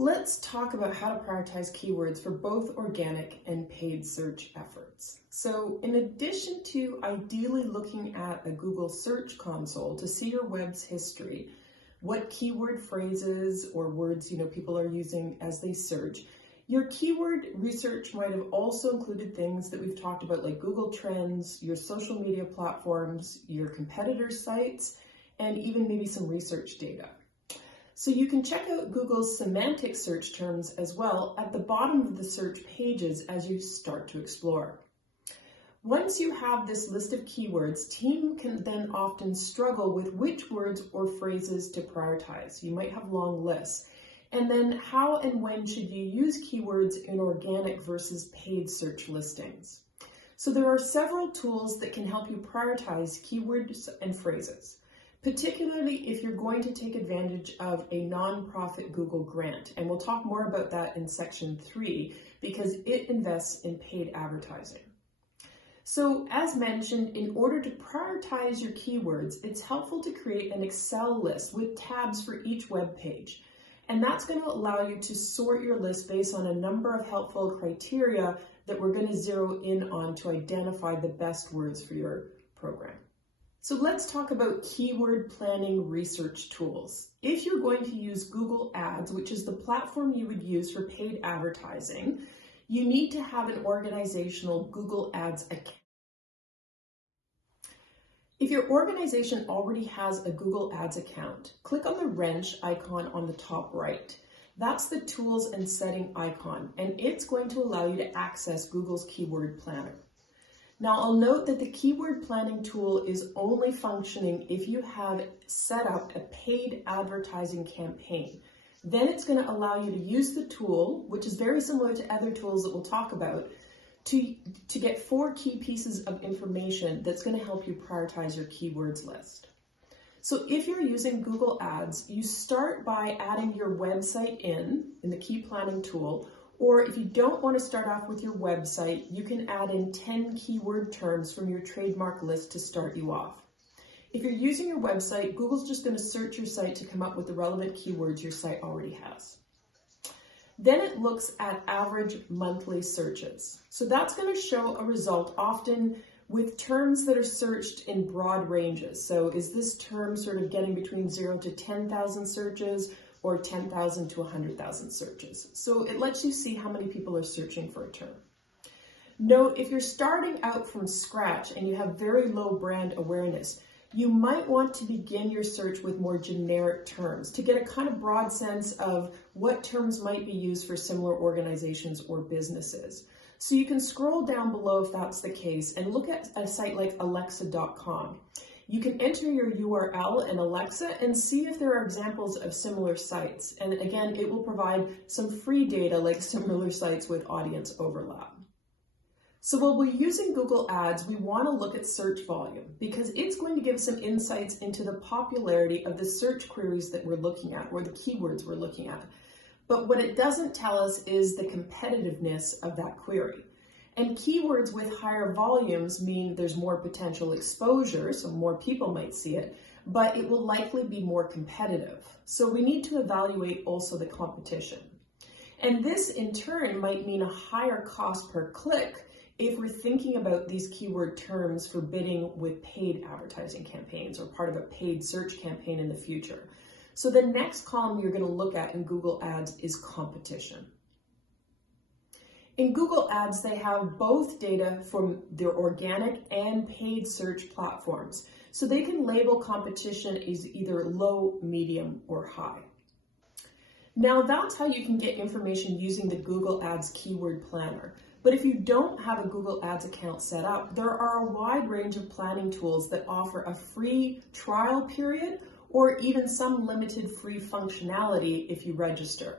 Let's talk about how to prioritize keywords for both organic and paid search efforts. So in addition to ideally looking at a Google Search Console to see your web's history, what keyword phrases or words people are using as they search, your keyword research might have also included things that we've talked about like Google Trends, your social media platforms, your competitor sites, and even maybe some research data. So you can check out Google's semantic search terms as well at the bottom of the search pages as you start to explore. Once you have this list of keywords, teams can then often struggle with which words or phrases to prioritize. You might have long lists. And then how and when should you use keywords in organic versus paid search listings? So there are several tools that can help you prioritize keywords and phrases, particularly if you're going to take advantage of a nonprofit Google grant. And we'll talk more about that in section 3 because it invests in paid advertising. So as mentioned, in order to prioritize your keywords, it's helpful to create an Excel list with tabs for each web page. And that's going to allow you to sort your list based on a number of helpful criteria that we're going to zero in on to identify the best words for your program. So let's talk about keyword planning research tools. If you're going to use Google Ads, which is the platform you would use for paid advertising, you need to have an organizational Google Ads account. If your organization already has a Google Ads account, click on the wrench icon on the top right. That's the Tools and Setting icon, and it's going to allow you to access Google's Keyword Planner. Now, I'll note that the keyword planning tool is only functioning if you have set up a paid advertising campaign. Then it's going to allow you to use the tool, which is very similar to other tools that we'll talk about, to get 4 key pieces of information that's going to help you prioritize your keywords list. So if you're using Google Ads, you start by adding your website in the key planning tool. Or if you don't want to start off with your website, you can add in 10 keyword terms from your trademark list to start you off. If you're using your website, Google's just going to search your site to come up with the relevant keywords your site already has. Then it looks at average monthly searches. So that's going to show a result often with terms that are searched in broad ranges. So is this term sort of getting between 0 to 10,000 searches? Or 10,000 to 100,000 searches. So it lets you see how many people are searching for a term. Note, if you're starting out from scratch and you have very low brand awareness, you might want to begin your search with more generic terms to get a kind of broad sense of what terms might be used for similar organizations or businesses. So you can scroll down below if that's the case and look at a site like alexa.com. You can enter your URL in Alexa and see if there are examples of similar sites. And again, it will provide some free data like similar sites with audience overlap. So while we're using Google Ads, we want to look at search volume because it's going to give some insights into the popularity of the search queries that we're looking at or the keywords we're looking at. But what it doesn't tell us is the competitiveness of that query. And keywords with higher volumes mean there's more potential exposure, so more people might see it, but it will likely be more competitive. So we need to evaluate also the competition. And this in turn might mean a higher cost per click if we're thinking about these keyword terms for bidding with paid advertising campaigns or part of a paid search campaign in the future. So the next column you're going to look at in Google Ads is competition. In Google Ads, they have both data from their organic and paid search platforms, so they can label competition as either low, medium, or high. Now that's how you can get information using the Google Ads Keyword Planner. But if you don't have a Google Ads account set up, there are a wide range of planning tools that offer a free trial period or even some limited free functionality if you register.